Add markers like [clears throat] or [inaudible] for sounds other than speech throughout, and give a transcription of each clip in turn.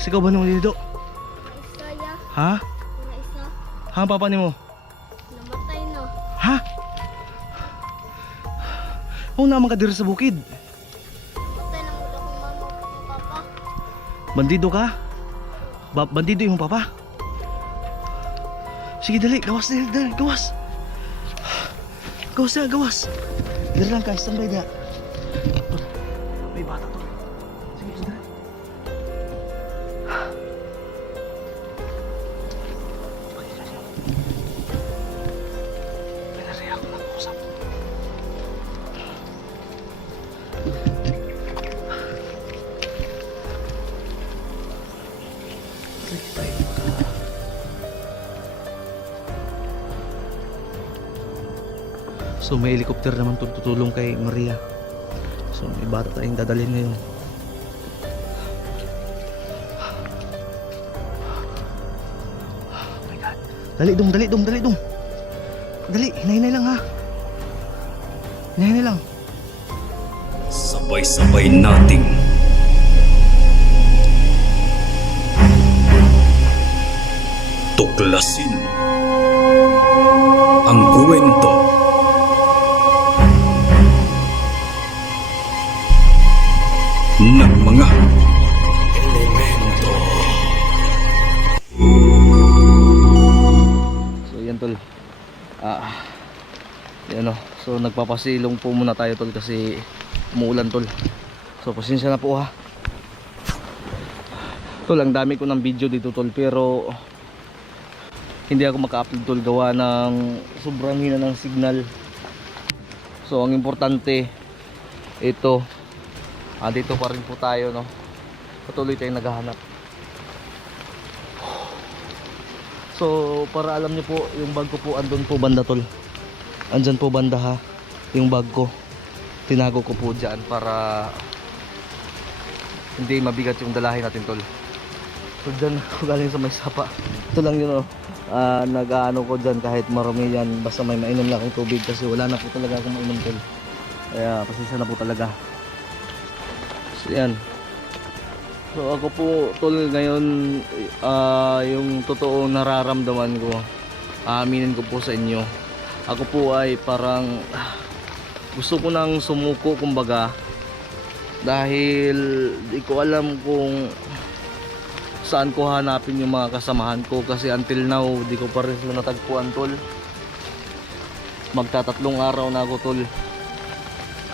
Sigaw ba nimo dito? Isa ya, Ha? mga isa. Ha, papa nimo? Namatay no. Ha? Oo naman ka diri sa bukid. Namatay na mula kong mama papa. Bandido ka? Ba bandido yung papa? Sige dali, gawas dali, dali, gawas. Gawas na, gawas. Dali lang ka, standby na. So may helicopter naman tutulong kay Maria. So may bata tayong dadalhin ngayon. Oh my God. Dali dong, dali dong, dali dong. Dali, hinay-hinay lang ha. Hinay-hinay lang. Sabay-sabay nating tuklasin ang kwento Ah. Yan o. So nagpapasilong po muna tayo tol kasi umuulan tol. So pasensya na po ha. Tol, ang dami ko ng video dito tol pero hindi ako maka-upload tol gawa ng sobrang hina ng signal. So ang importante ito ah, dito pa rin po tayo no. Patuloy tayong naghahanap. So, para alam niyo po, yung bag ko po andun po banda tol. Andyan po banda ha, yung bag ko. Tinago ko po dyan para hindi mabigat yung dalahin natin tol. So dyan ako galing sa may sapa. Ito lang yun oh. Ah, nag-ano ko dyan kahit marami yan. Basta may mainom lang akong tubig kasi wala na po talaga akong mainom tol. Kaya pasensya na po talaga. So yan. So ako po tol ngayon ah yung totoo nararamdaman ko aaminin ko po sa inyo. Ako po ay parang gusto ko nang sumuko kumbaga dahil di ko alam kung saan ko hanapin yung mga kasamahan ko kasi until now di ko pa rin sila natagpuan tol. Magtatatlong araw na ako tol.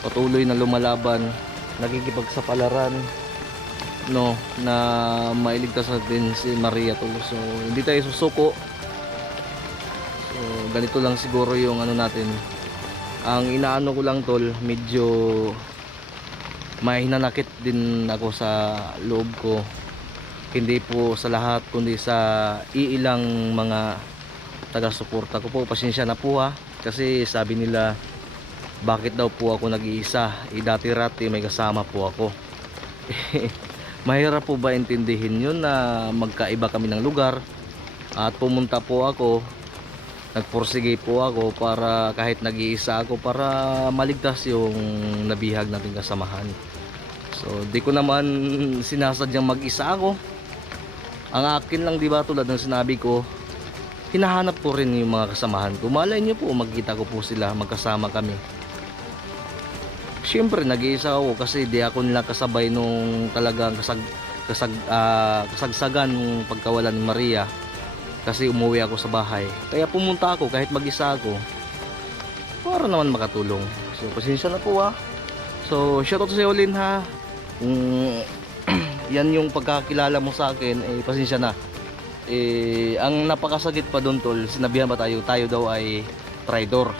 Patuloy na lumalaban, nakikipagsapalaran no na mailigtas natin si Maria tol so hindi tayo susuko. So ganito lang siguro yung ano natin. Ang inaano ko lang tol medyo may hinanakit din ako sa loob ko. Hindi po sa lahat kundi sa iilang mga taga-suporta ko po. Pasensya na po ha. Kasi sabi nila bakit daw po ako nag-iisa? Eh dati-rati may kasama po ako [laughs] mahirap po ba intindihin yun na magkaiba kami ng lugar? At pumunta po ako nagpursige po ako para kahit nag-iisa ako para maligtas yung nabihag nating kasamahan. So di ko naman sinasadyang mag-isa ako. Ang akin lang di ba tulad ng sinabi ko hinahanap ko rin yung mga kasamahan ko. Malay nyo po magkita ko po sila magkasama kami Siyempre nag-iisa ako kasi di ako nila kasabay nung talagang kasag, kasag, ah, kasagsagan nung pagkawala ni Maria kasi umuwi ako sa bahay. Kaya pumunta ako kahit mag-isa ako para naman makatulong. So pasensya na po ha. So shoutout sa iyo Lin ha. Kung [clears throat] yan yung pagkakilala mo sa akin, eh pasensya na. Eh, ang napakasagit pa doon tol, sinabihan ba tayo, tayo daw ay traitor.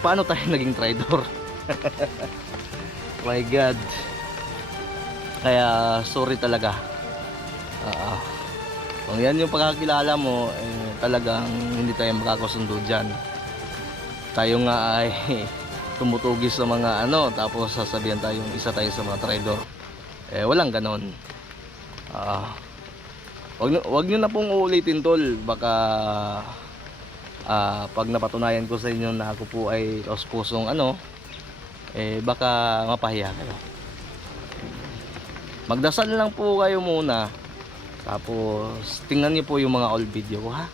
Paano tayo [laughs] naging traitor? [laughs] My God. Kaya sorry talaga. Ah, kung yan yung pagkakilala mo, eh, talagang hindi tayo makakasundo dyan. Tayo nga ay [laughs] tumutugis sa mga ano, tapos sasabihan tayong isa tayo sa mga trader. Eh, walang ganon. Ah, wag, wag nyo na pong uulitin tol. Baka ah, pag napatunayan ko sa inyo na ako po ay taos ano, eh baka mapahiya kayo. Magdasal lang po kayo muna Tapos, tingnan niyo po yung mga old video ko, ha?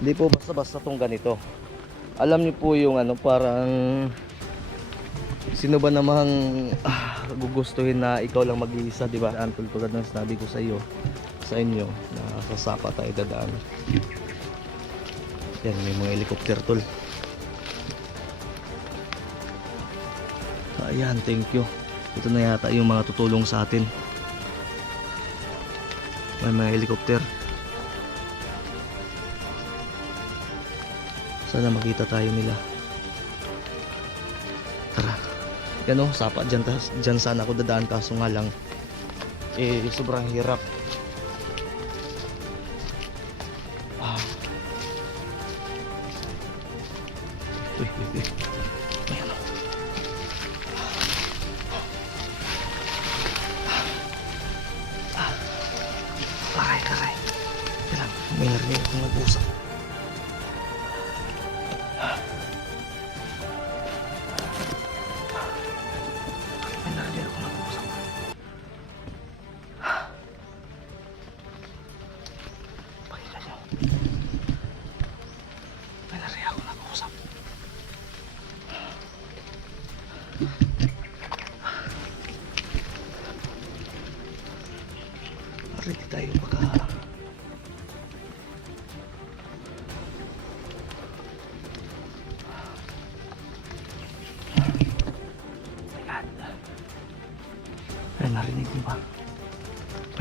Hindi po basta-basta tong ganito. Alam niyo po yung ano, parang sino ba namang ah, gugustuhin na ikaw lang mag-iisa, di ba? Ang tulad ng sinabi ko sa iyo, sa inyo, na sa sapa tayo dadaan. Yan, may mga helicopter tol. Ayan, thank you. Ito na yata yung mga tutulong sa atin. May mga helicopter. Sana makita tayo nila. Tara. Yan o, sapa. Dyan, dyan sana ako dadaan kaso nga lang. Eh, sobrang hirap. May narinig akong.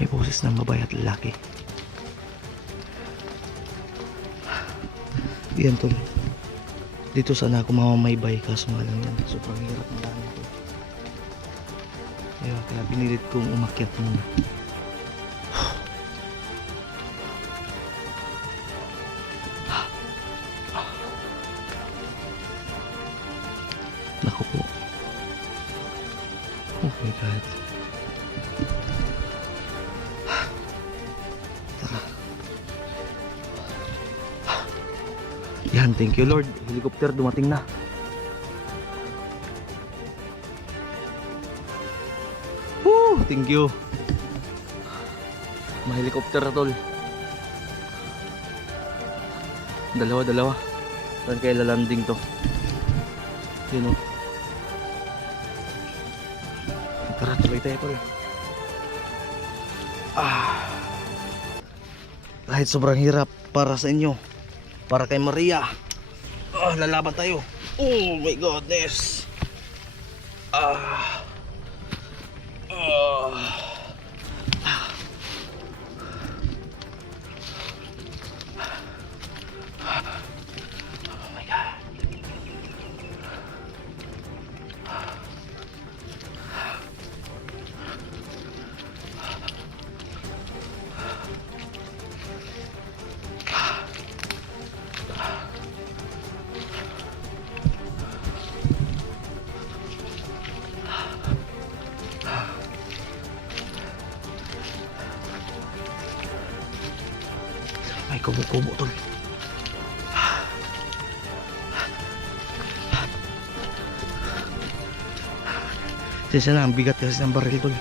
May boses ng babae at lalaki. Yan tol. Dito sana ako mamamaybay kaso nga lang yan. Sobrang hirap na lang ito. Kaya, kaya pinilit kong umakyat muna. [sighs] Naku po. Oh my God. Yan, thank you Lord. Helicopter dumating na. Woo, thank you. May helicopter na tol. Dalawa, dalawa. Saan kaya lalanding to? Yun o. Tara, tuloy tayo tol. Ah. Kahit sobrang hirap para sa inyo. Para kay Maria. Ah, lalaban tayo. Oh my goodness. Ah. Kubo-kubo tol. Ang bigat kasi ng baril tol.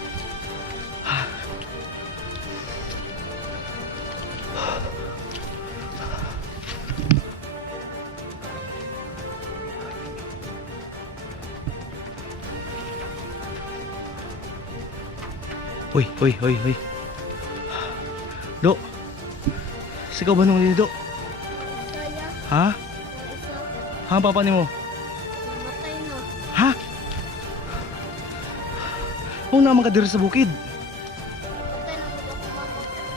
Uy, uy, uy, uy. Sigaw ba nung Do? Kaya, Ha? Ha, papa ni mo? namatay na. Ha? Kung naman ka diri sa bukid.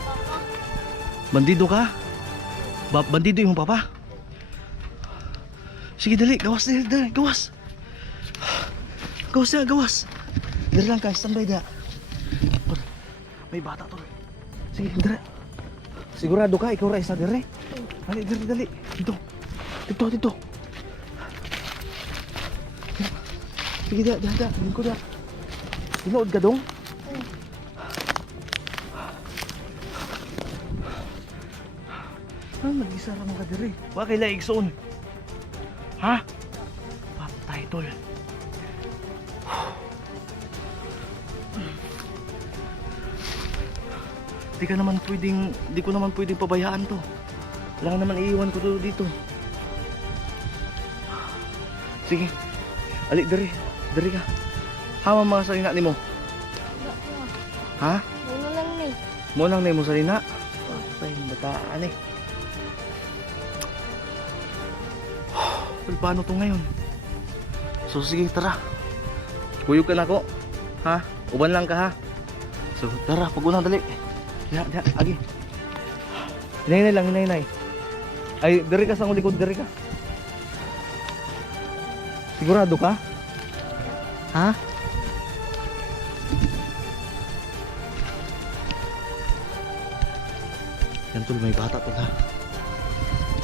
Papa, Bandido ka? Ba bandido yung papa? Sige, dali. Gawas, dali, dali. Gawas. Gawas na, gawas. Dali lang ka. Standby da. May bata tol. Sige, dali. Sigurado ka, ikaw ra isa dali. Dali, dali, dali. Dito. Dito, dito. Sige, da, da, da. Lingko da. Tinood ka dong? Ah, mag-isa lang ka diri. Wa kay laigsoon. Ha? Patay tol. Di ka naman pwedeng, di ko naman pwedeng pabayaan to. Kailangan naman iiwan ko to dito. Sige. Alik, dari. Dari ka. Hama mga salina ni mo. Wala. Ha? Ano lang ni. Mo lang na mo salina. Ay, bataan eh. Well, paano to ngayon? So sige, tara. Kuyog ka na ko. Ha? Uban lang ka ha? So tara, pag dali. Ya, ya, agi. Hinay lang, hinay Ay, diri ka sa akong likod, diri ka. Sigurado ka? Ha? Yan tol, may bata tol ha.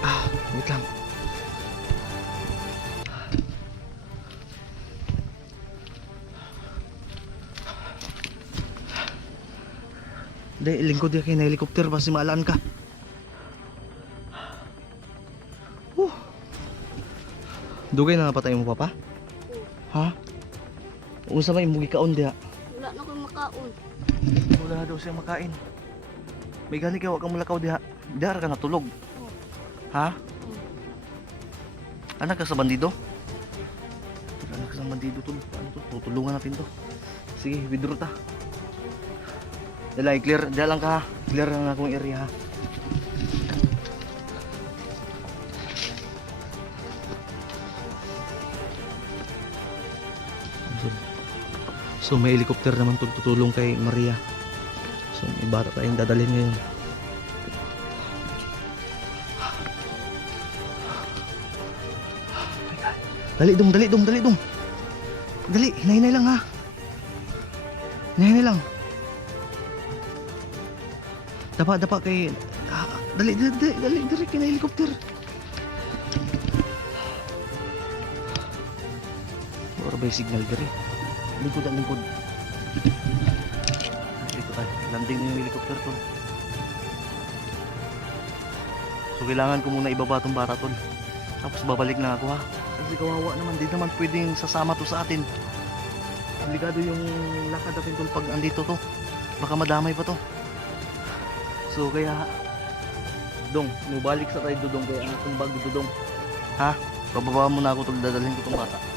Ah, wait lang. Dahil lingkod ya kay na helicopter basi maalaan ka. Uh. Dugay na napatay mo papa? Ha? Unsa may mugi kaon diha? Wala na ko'y makaon. Wala daw siya makain. May gani kay wa ka mulakaw diha. Diha ka natulog. Ha? Anak ka sa bandido? Anak ka sa bandido tol. Ano to? Tutulungan natin to. Sige, withdraw ta. Dala, clear. Dala lang ka. Clear ang akong area. So may helicopter naman tutulong kay Maria. So may bata tayong dadalhin ngayon. Dali dong, dali dong, dali dong. Dali, hinay-hinay lang ha. Hinay-hinay lang. Dapa, dapa kay... ah, dali, dali, dali, dali, dali, kay na helicopter. Or ba signal dali? Lingkod ang lingkod. Ito tayo, landing na yung helicopter tol. So kailangan ko muna ibaba tong bata tol. Tapos babalik na ako ha. Kasi kawawa naman, di naman pwedeng sasama to sa atin. Delikado yung lakad natin tol pag andito to. Baka madamay pa to. So kaya, Dong, mubalik sa tayo Dudong kaya akong bag Dudong. Ha? Pababa mo na ako tol, dadalhin ko tong bata.